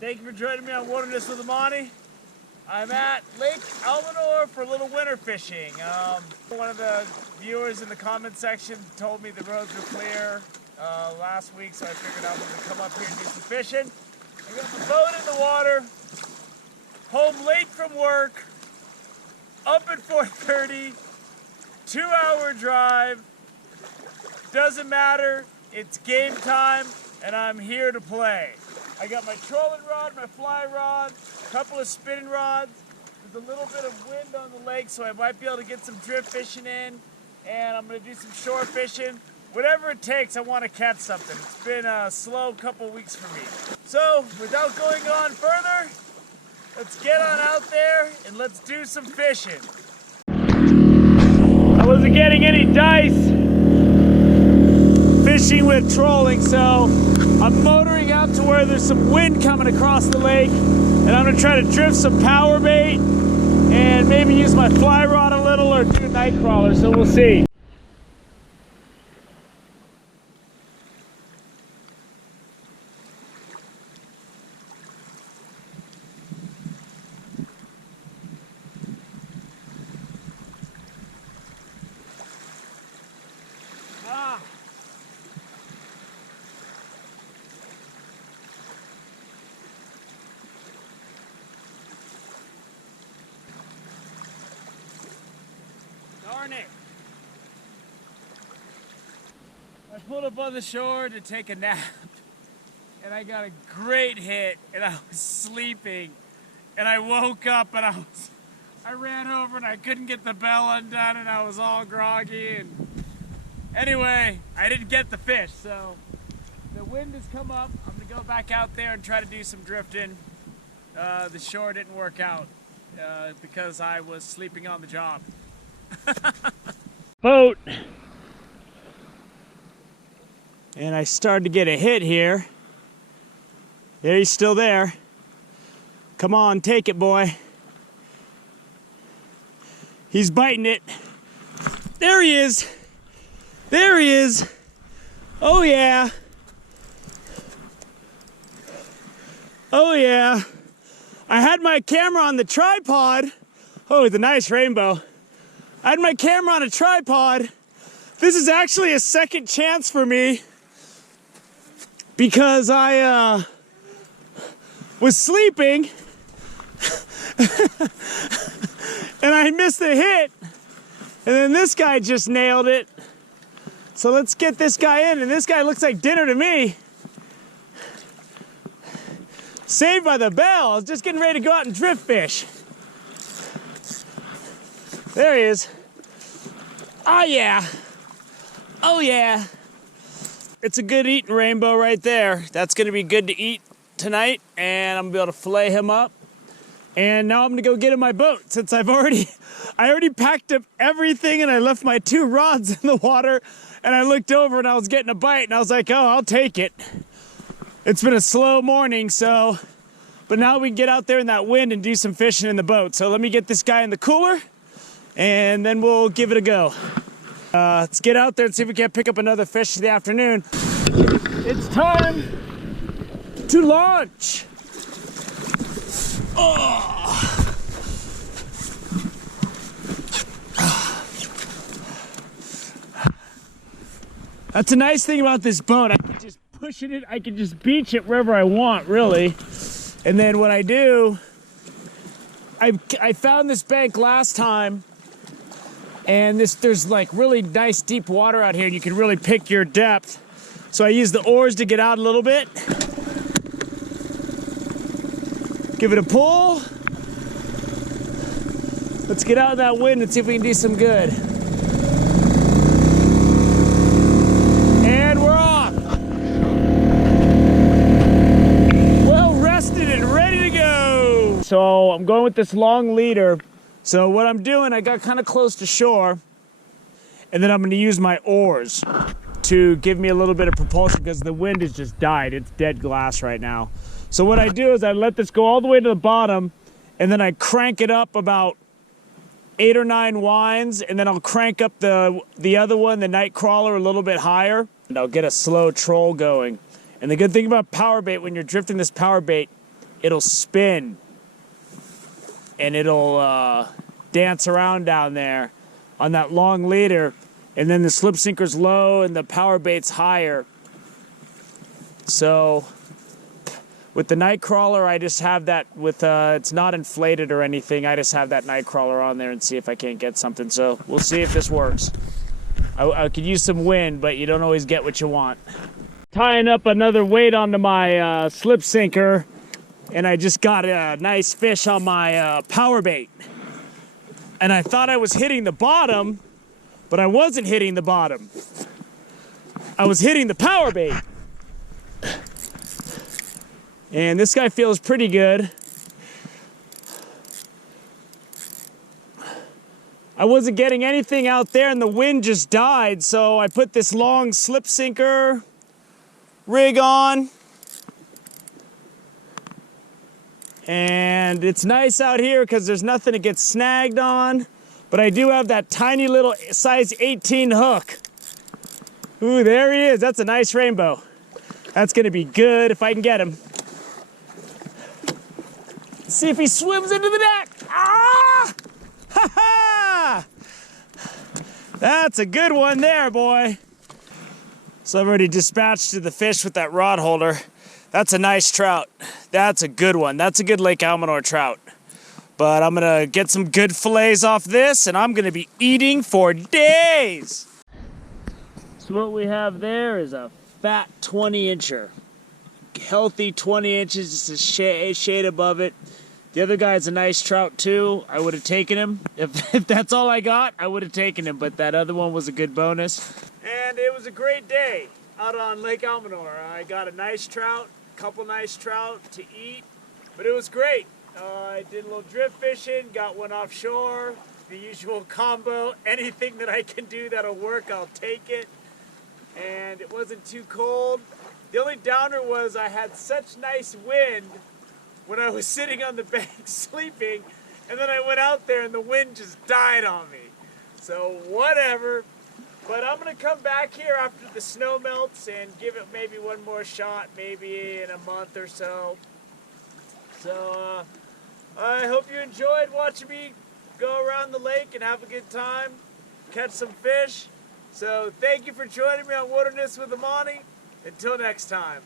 Thank you for joining me on Wilderness with Amani. I'm at Lake Almanor for a little winter fishing. One of the viewers in the comment section told me the roads were clear last week, so I figured I was going to come up here and do some fishing. I got the boat in the water, home late from work, up at 4:30, 2-hour drive. Doesn't matter, it's game time, and I'm here to play. I got my trolling rod, my fly rod, a couple of spinning rods. There's a little bit of wind on the lake, so I might be able to get some drift fishing in. And I'm gonna do some shore fishing. Whatever it takes, I wanna catch something. It's been a slow couple weeks for me. So, without going on further, let's get on out there and let's do some fishing. I wasn't getting any dice fishing with trolling, so I'm motoring out to where there's some wind coming across the lake, and I'm gonna try to drift some power bait and maybe use my fly rod a little or do a night crawler, so we'll see. Darn it. I pulled up on the shore to take a nap and I got a great hit and I was sleeping and I woke up and I ran over and I couldn't get the bell undone and I was all groggy, and anyway, I didn't get the fish, so the wind has come up. I'm gonna go back out there and try to do some drifting. The shore didn't work out because I was sleeping on the job. Boat, and I started to get a hit here. Yeah, he's still there. Come on, take it, boy. He's biting it. There he is. There he is. Oh yeah. Oh yeah. I had my camera on the tripod. Oh, it's a nice rainbow. I had my camera on a tripod. This is actually a second chance for me because I was sleeping and I missed the hit, and then this guy just nailed it. So let's get this guy in, and this guy looks like dinner to me. Saved by the bell. I was just getting ready to go out and drift fish. There he is. Oh yeah. Oh yeah. It's a good eating rainbow right there. That's gonna be good to eat tonight, and I'm gonna be able to fillet him up. And now I'm gonna go get in my boat since I already packed up everything and I left my 2 rods in the water, and I looked over and I was getting a bite and I was like, oh, I'll take it. It's been a slow morning, but now we can get out there in that wind and do some fishing in the boat. So let me get this guy in the cooler, and then we'll give it a go. Let's get out there and see if we can't pick up another fish in the afternoon. It's time to launch. Oh. That's a nice thing about this boat. I can just push it in, I can just beach it wherever I want, really. And then what I do, I found this bank last time, and there's like really nice deep water out here, and you can really pick your depth. So I use the oars to get out a little bit. Give it a pull. Let's get out of that wind and see if we can do some good. And we're off. Well rested and ready to go. So I'm going with this long leader. So what I'm doing, I got kind of close to shore, and then I'm going to use my oars to give me a little bit of propulsion because the wind has just died. It's dead glass right now. So what I do is I let this go all the way to the bottom, and then I crank it up about 8 or 9 winds, and then I'll crank up the other one, the night crawler, a little bit higher, and I'll get a slow troll going. And the good thing about power bait, when you're drifting this power bait, it'll spin and it'll dance around down there on that long leader, and then the slip sinker's low and the power bait's higher. So with the night crawler, I just have that with, it's not inflated or anything. I just have that night crawler on there and see if I can't get something. So we'll see if this works. I could use some wind, but you don't always get what you want. Tying up another weight onto my slip sinker, and I just got a nice fish on my power bait. And I thought I was hitting the bottom, but I wasn't hitting the bottom. I was hitting the power bait. And this guy feels pretty good. I wasn't getting anything out there and the wind just died, so I put this long slip sinker rig on. And it's nice out here because there's nothing to get snagged on. But I do have that tiny little size 18 hook. Ooh, there he is. That's a nice rainbow. That's gonna be good if I can get him. Let's see if he swims into the net. Ah! Ha ha! That's a good one there, boy. So I've already dispatched to the fish with that rod holder. That's a nice trout. That's a good one. That's a good Lake Almanor trout. But I'm gonna get some good fillets off this and I'm gonna be eating for days. So what we have there is a fat 20-incher. Healthy 20 inches, just a shade above it. The other guy's a nice trout too. I would have taken him. If that's all I got, I would have taken him, but that other one was a good bonus. And it was a great day out on Lake Almanor. I got a nice trout, couple nice trout to eat, but it was great. I did a little drift fishing, got one offshore, the usual combo. Anything that I can do that'll work, I'll take it. And it wasn't too cold. The only downer was I had such nice wind when I was sitting on the bank sleeping, and then I went out there and the wind just died on me. So whatever. But I'm gonna come back here after the snow melts and give it maybe one more shot, maybe in a month or so. So I hope you enjoyed watching me go around the lake and have a good time, catch some fish. So thank you for joining me on Wilderness with Amani. Until next time.